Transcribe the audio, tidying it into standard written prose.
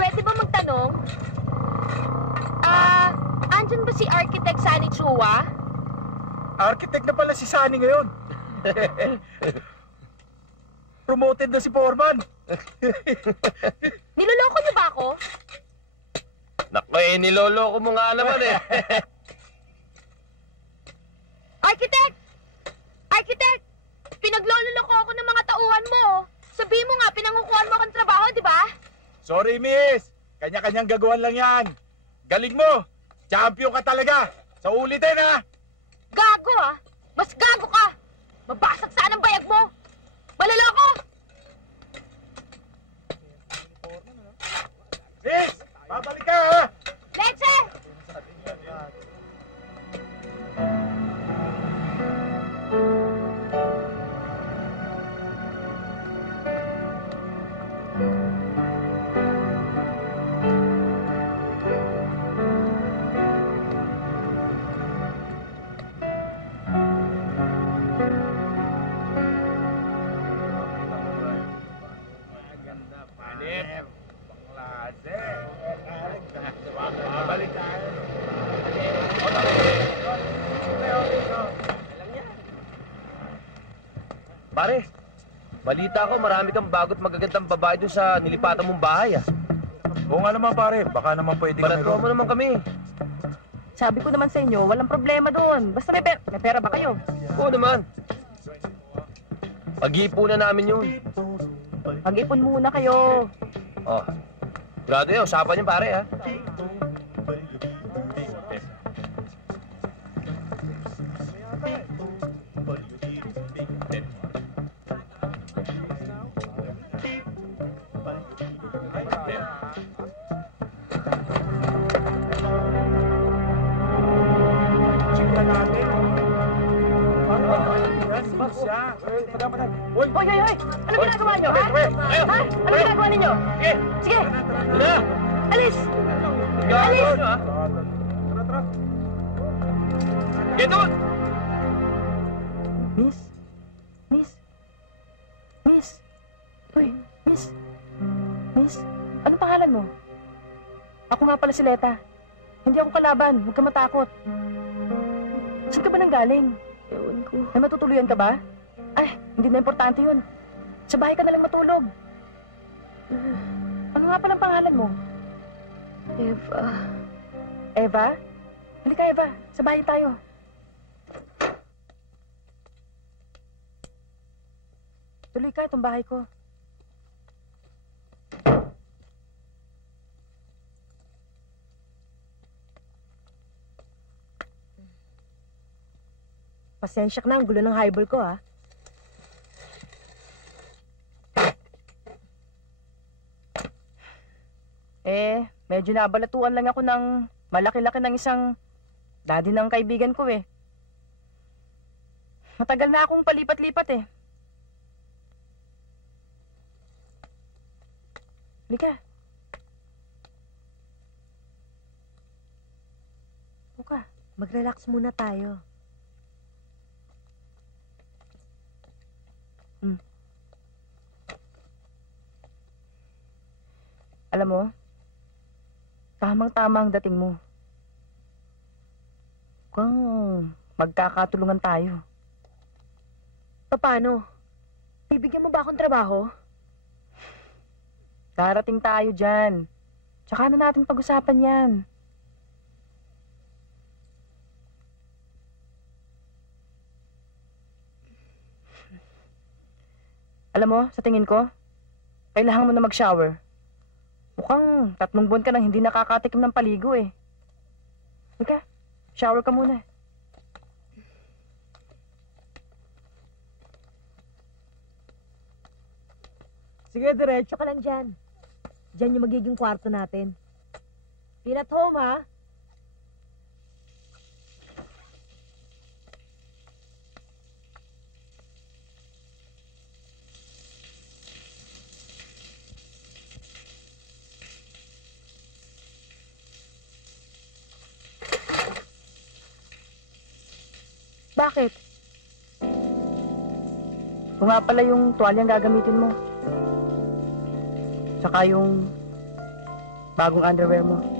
Pwede ba magtanong? Andyan ba si Architect Sunny Chua? Architect na pala si Sunny ngayon. Promoted na si Foreman. Niloloko niyo ba ako? Naku niloloko mo nga naman Architect! Architect! Pinagloloko ako ng mga tauhan mo. Sabihin mo nga, pinangukuhan mo akong trabaho, di ba? Sorry, miss. Kanya-kanyang gagawan lang yan. Galing mo. Champion ka talaga. Sa ulitin, ha? Gago, ah. Mas gago ka. Mabasag saan ang bayag mo. Maloloko! Miss, babalik ka, ha? Leche! Babalik ka. Pare, balita ko marami kang bago't magagandang babae doon sa nilipatan mong bahay Oo nga naman pare, baka naman pwede kami Balatuan mo naman kami. Sabi ko naman sa inyo, walang problema doon. Basta may pera ba kayo? Oo naman. Pag-iipunan namin yun. Mag-ipon muna kayo. Oh, grado yun, usapan yung pare ha. Hoy! Ano ginagawa niyo, ha? Ha? Ano ginagawa ninyo? Sige! Alis! Alis! Get doon! Miss? Miss? Miss? Hoy, Miss? Miss? Ano pangalan mo? Ako nga pala si Leta. Hindi ako kalaban. Huwag ka matakot. Saan ka ba nanggaling? Ewan ko. Ay, matutuluyan ka ba? Ay, hindi na importante yun. Sa bahay ka na lang matulog. Ano nga palang pangalan mo? Eva. Eva? Halika, Eva. Sa bahay tayo. Tuloy ka, itong bahay ko. Pasensya ka na, ang gulo ng highball ko, ha? Medyo nabalatuan lang ako ng malaki-laki ng isang daddy ng kaibigan ko, eh. Matagal na akong palipat-lipat, eh. Halika. Buka, mag-relax muna tayo. Alam mo, tamang-tama ang dating mo. Mukhang magkakatulungan tayo. Paano? Bibigyan mo ba akong trabaho? Darating tayo dyan. Tsaka na natin pag-usapan yan. Alam mo, sa tingin ko, kailangan mo na mag-shower. Mukhang 3 buwan ka nang hindi nakakatikim ng paligo eh. Halika, shower ka muna. Sige, diretso ka lang dyan. Diyan yung magiging kwarto natin. Feel at home, ha? Bakit? Ito nga pala yung tuwalyang gagamitin mo. Tsaka yung bagong underwear mo.